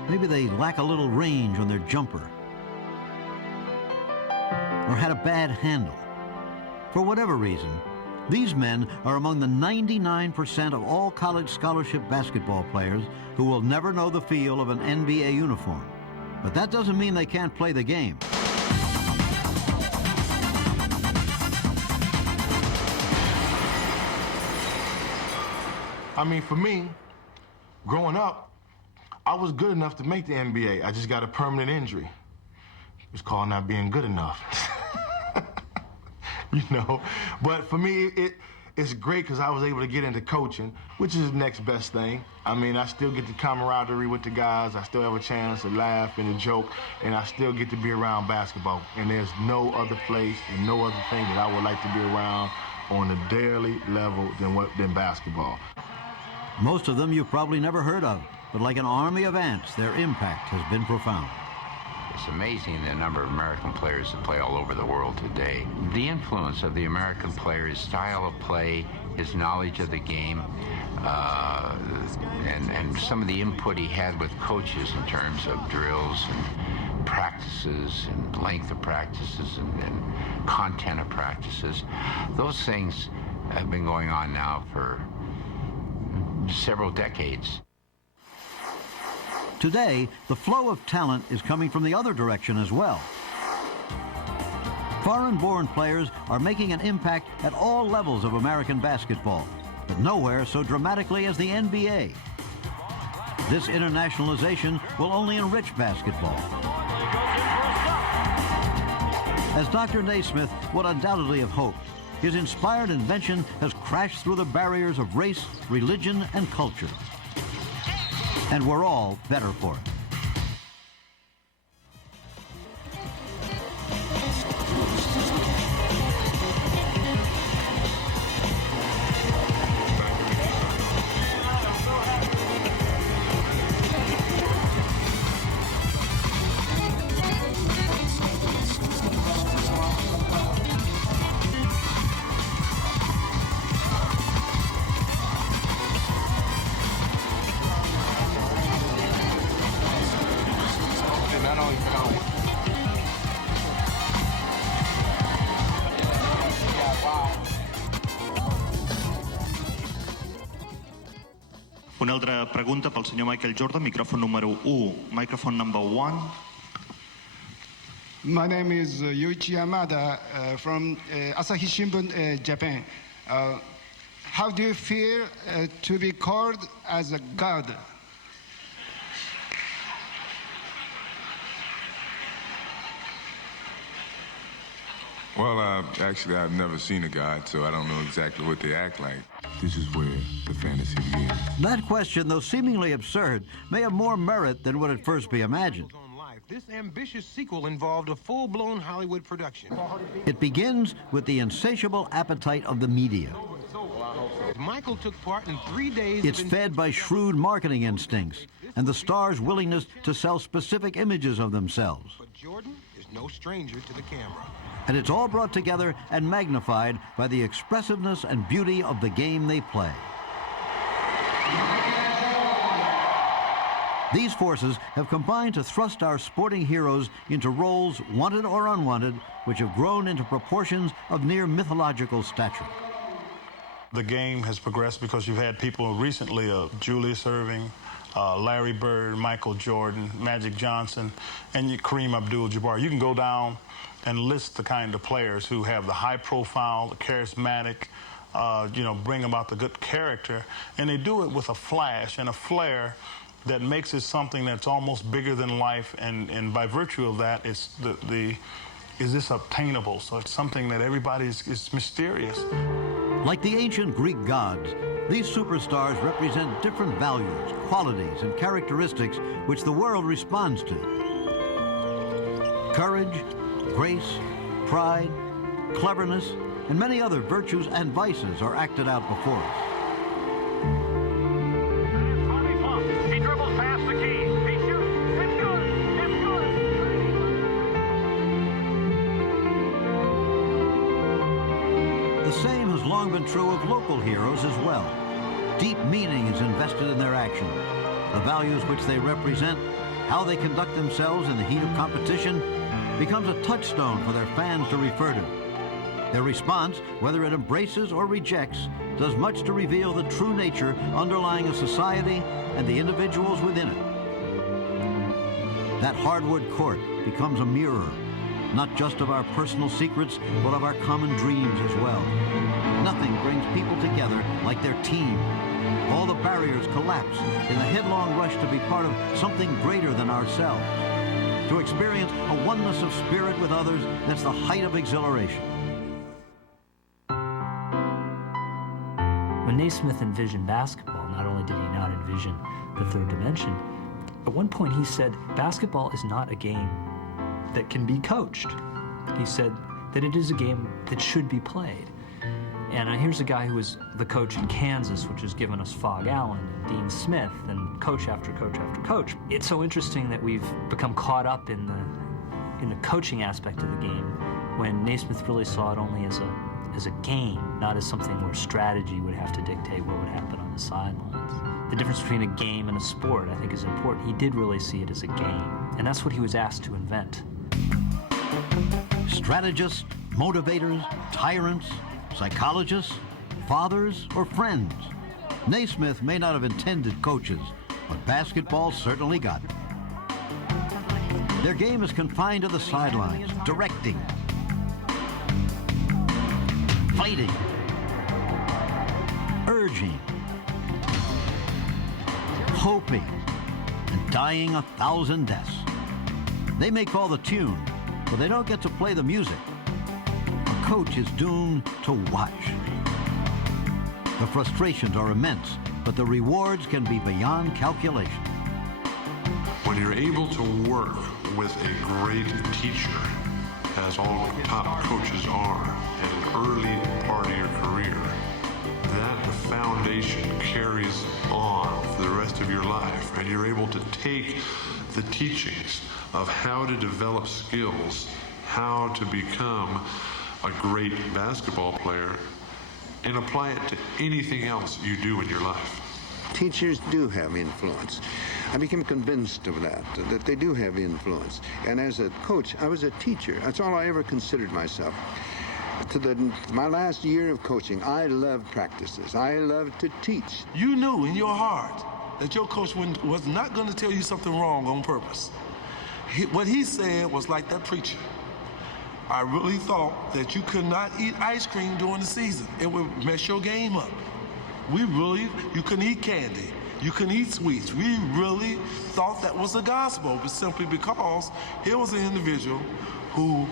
Maybe they lack a little range on their jumper, or had a bad handle. For whatever reason, these men are among the 99% of all college scholarship basketball players who will never know the feel of an NBA uniform. But that doesn't mean they can't play the game. I mean, for me, growing up, I was good enough to make the NBA. I just got a permanent injury. It's called not being good enough. But for me, it's great because I was able to get into coaching, which is the next best thing. I mean, I still get the camaraderie with the guys. I still have a chance to laugh and to joke, and I still get to be around basketball. And there's no other place and no other thing that I would like to be around on a daily level than basketball. Most of them you've probably never heard of, but like an army of ants, their impact has been profound. It's amazing the number of American players that play all over the world today. The influence of the American player, his style of play, his knowledge of the game, and some of the input he had with coaches in terms of drills and practices and length of practices and content of practices. Those things have been going on now for several decades. Today, the flow of talent is coming from the other direction as well. Foreign-born players are making an impact at all levels of American basketball, but nowhere so dramatically as the NBA. This internationalization will only enrich basketball. As Dr. Naismith would undoubtedly have hoped, his inspired invention has crashed through the barriers of race, religion, and culture. And we're all better for it. Una altra pregunta pel senyor Michael Jordan, micròfon número 1. Microphone number 1. My name is Yoichi Yamada from Asahi Shimbun, Japan. How do you feel to be called as a god? Well, actually, I've never seen a god, so I don't know exactly what they act like. This is where the fantasy begins. That question, though seemingly absurd, may have more merit than would at first be imagined. This ambitious sequel involved a full-blown Hollywood production. It begins with the insatiable appetite of the media. Michael took part in 3 days. It's fed by shrewd marketing instincts and the stars' willingness to sell specific images of themselves. But Jordan is no stranger to the camera. And it's all brought together and magnified by the expressiveness and beauty of the game they play. These forces have combined to thrust our sporting heroes into roles, wanted or unwanted, which have grown into proportions of near mythological stature. The game has progressed because you've had people recently, Julius Erving, Larry Bird, Michael Jordan, Magic Johnson, and Kareem Abdul-Jabbar. You can go down and list the kind of players who have the high profile, the charismatic, bring about the good character, and they do it with a flash and a flair that makes it something that's almost bigger than life, and by virtue of that, it's is this obtainable? So it's something that everybody is mysterious. Like the ancient Greek gods, these superstars represent different values, qualities, and characteristics which the world responds to. Courage, grace, pride, cleverness, and many other virtues and vices are acted out before us. He dribbles past the key. He shoots. It's good. It's good. The same has long been true of local heroes as well. Deep meaning is invested in their actions. The values which they represent, how they conduct themselves in the heat of competition, becomes a touchstone for their fans to refer to. Their response, whether it embraces or rejects, does much to reveal the true nature underlying a society and the individuals within it. That hardwood court becomes a mirror, not just of our personal secrets, but of our common dreams as well. Nothing brings people together like their team. All the barriers collapse in the headlong rush to be part of something greater than ourselves. To experience a oneness of spirit with others that's the height of exhilaration. When Naismith envisioned basketball, not only did he not envision the third dimension, at one point he said, basketball is not a game that can be coached. He said that it is a game that should be played. And here's a guy who was the coach in Kansas, which has given us Fog Allen and Dean Smith and coach after coach after coach. It's so interesting that we've become caught up in the coaching aspect of the game when Naismith really saw it only as a game, not as something where strategy would have to dictate what would happen on the sidelines. The difference between a game and a sport, I think, is important. He did really see it as a game, and that's what he was asked to invent. Strategists, motivators, tyrants, psychologists, fathers, or friends. Naismith may not have intended coaches, but basketball certainly got them. Their game is confined to the sidelines, directing, fighting, urging, hoping, and dying 1,000 deaths. They may call the tune, but they don't get to play the music. A coach is doomed to watch. The frustrations are immense, but the rewards can be beyond calculation. When you're able to work with a great teacher, as all top coaches are, at an early part of your career, that the foundation carries on for the rest of your life, and you're able to take the teachings of how to develop skills, how to become a great basketball player, and apply it to anything else you do in your life. Teachers do have influence. I became convinced of that they do have influence. And as a coach, I was a teacher. That's all I ever considered myself. My last year of coaching, I loved practices. I loved to teach. You knew in your heart that your coach was not going to tell you something wrong on purpose. What he said was like that preacher. I really thought that you could not eat ice cream during the season. It would mess your game up. You couldn't eat candy. You couldn't eat sweets. We really thought that was the gospel, but simply because he was an individual who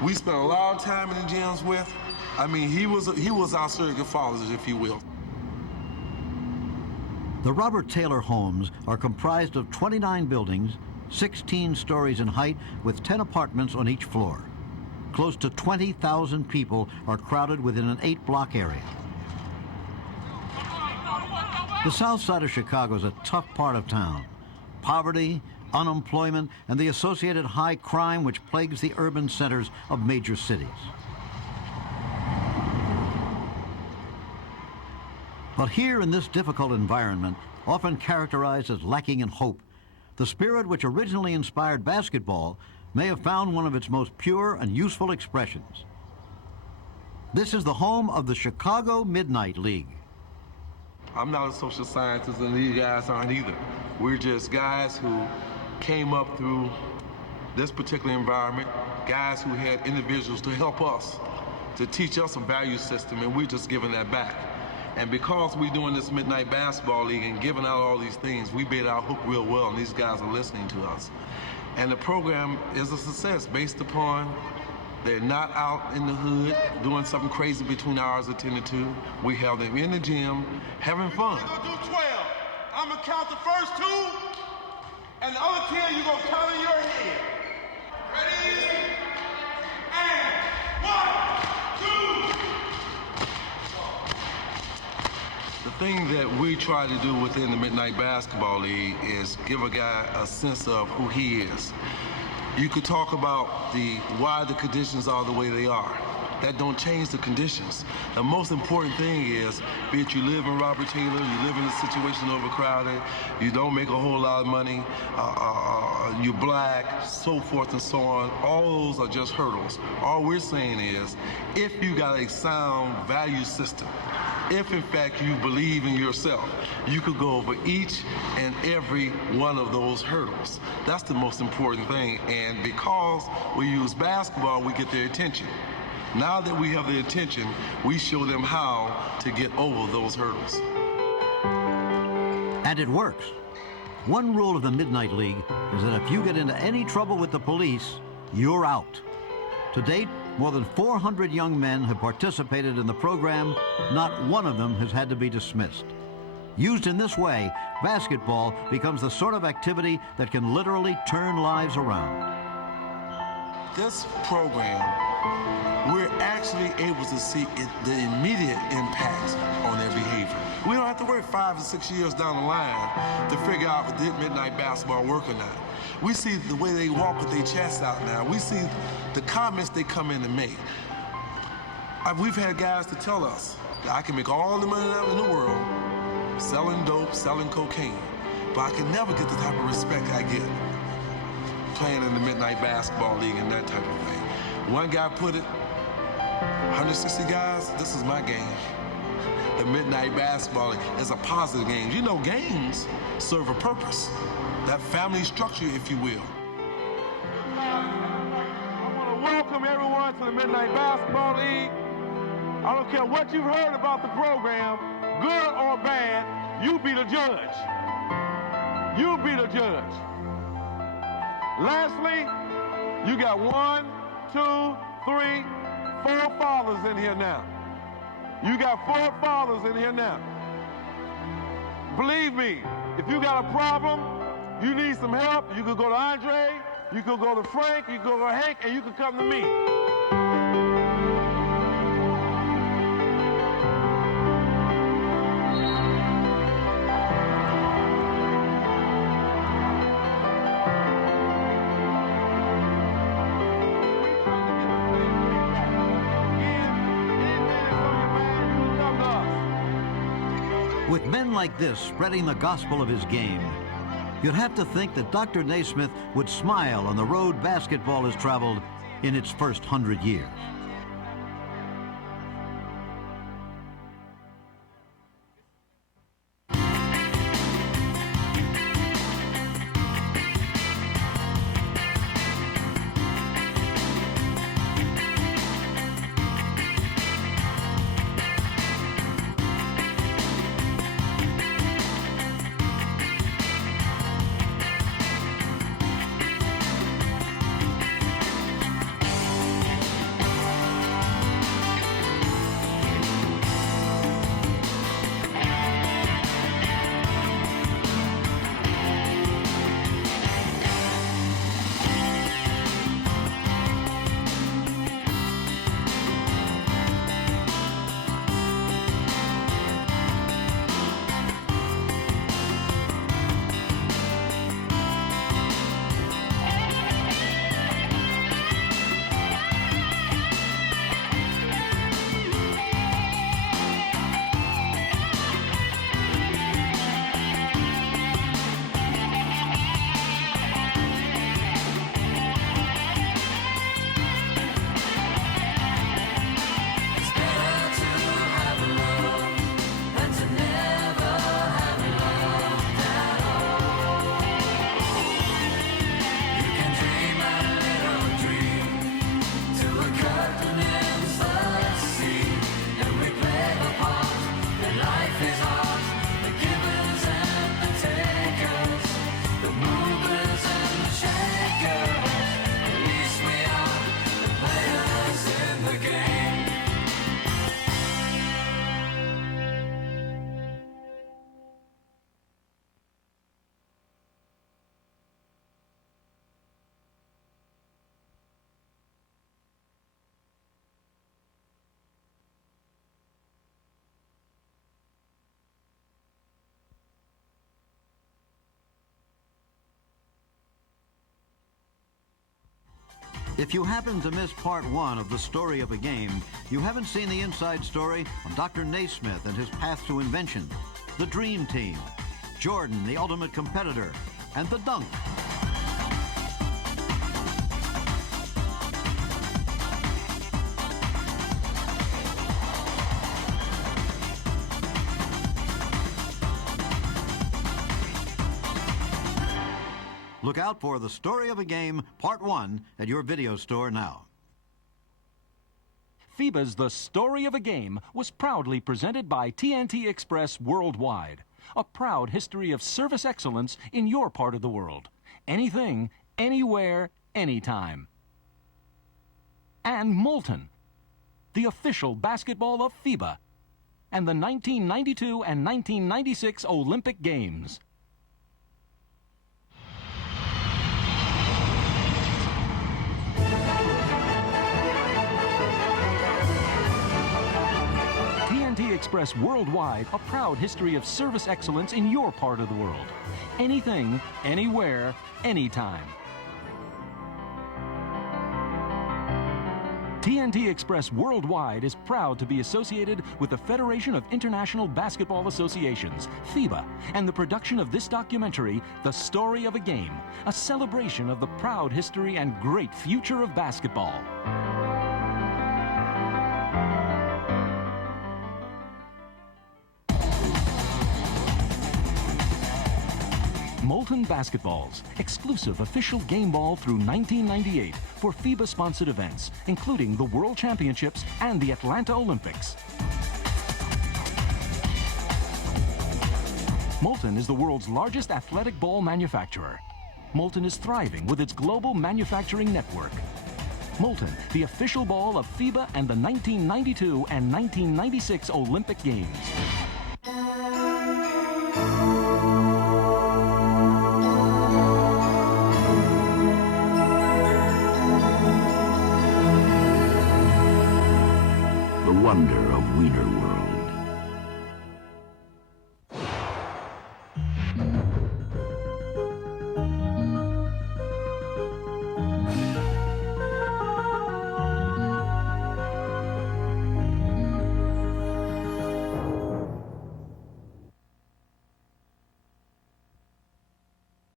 we spent a lot of time in the gyms with. I mean, he was our surrogate father, if you will. The Robert Taylor homes are comprised of 29 buildings, 16 stories in height, with 10 apartments on each floor. Close to 20,000 people are crowded within an 8-block area. The south side of Chicago is a tough part of town. Poverty, unemployment, and the associated high crime which plagues the urban centers of major cities. But here in this difficult environment, often characterized as lacking in hope, the spirit which originally inspired basketball may have found one of its most pure and useful expressions. This is the home of the Chicago Midnight League. I'm not a social scientist, and these guys aren't either. We're just guys who came up through this particular environment, guys who had individuals to help us, to teach us a value system, and we're just giving that back. And because we're doing this Midnight Basketball League and giving out all these things, we bait our hook real well, and these guys are listening to us. And the program is a success based upon they're not out in the hood doing something crazy between hours of 10 to 2. We have them in the gym having fun. We're gonna do 12. I'm gonna count the first 2, and the other 10 you're gonna count in your head. Ready? And 1, 2. The thing that we try to do within the Midnight Basketball League is give a guy a sense of who he is. You could talk about why the conditions are the way they are. That don't change the conditions. The most important thing is, be it you live in Robert Taylor, you live in a situation overcrowded, you don't make a whole lot of money, you're black, so forth and so on. All those are just hurdles. All we're saying is, if you got a sound value system, if in fact you believe in yourself, you could go over each and every one of those hurdles. That's the most important thing. And because we use basketball, we get their attention. Now that we have their attention, we show them how to get over those hurdles. And it works. One rule of the Midnight League is that if you get into any trouble with the police, you're out. To date, more than 400 young men have participated in the program. Not one of them has had to be dismissed. Used in this way, basketball becomes the sort of activity that can literally turn lives around. This program, we're actually able to see the immediate impact on their behavior. We don't have to wait 5 or 6 years down the line to figure out if did midnight basketball work or not. We see the way they walk with their chests out now. We see the comments they come in and make. We've had guys to tell us, I can make all the money out in the world selling dope, selling cocaine, but I can never get the type of respect I get playing in the Midnight Basketball League and that type of thing. One guy put it, 160 guys, this is my game. The Midnight Basketball League is a positive game. You know, games serve a purpose. That family structure, if you will. I want to welcome everyone to the Midnight Basketball League. I don't care what you've heard about the program, good or bad, you be the judge. You be the judge. Lastly, you got 1, 2, 3, 4 fathers in here now. You got 4 fathers in here now. Believe me, if you got a problem, You need some help, you could go to Andre, you could go to Frank, you could go to Hank, and you could come to me. With men like this spreading the gospel of his game, you'd have to think that Dr. Naismith would smile on the road basketball has traveled in its first 100 years. If you happen to miss part one of the story of a game, you haven't seen the inside story on Dr. Naismith and his path to invention, the Dream Team, Jordan, the ultimate competitor, and the dunk. Look out for The Story of a Game, Part 1, at your video store now. FIBA's The Story of a Game was proudly presented by TNT Express Worldwide, a proud history of service excellence in your part of the world. Anything, anywhere, anytime. And Molten, the official basketball of FIBA, and the 1992 and 1996 Olympic Games. TNT Express Worldwide, a proud history of service excellence in your part of the world. Anything, anywhere, anytime. TNT Express Worldwide is proud to be associated with the Federation of International Basketball Associations, FIBA, and the production of this documentary, The Story of a Game, a celebration of the proud history and great future of basketball. Molten Basketballs, exclusive official game ball through 1998 for FIBA-sponsored events, including the World Championships and the Atlanta Olympics. Molten is the world's largest athletic ball manufacturer. Molten is thriving with its global manufacturing network. Molten, the official ball of FIBA and the 1992 and 1996 Olympic Games. wonder of Wiener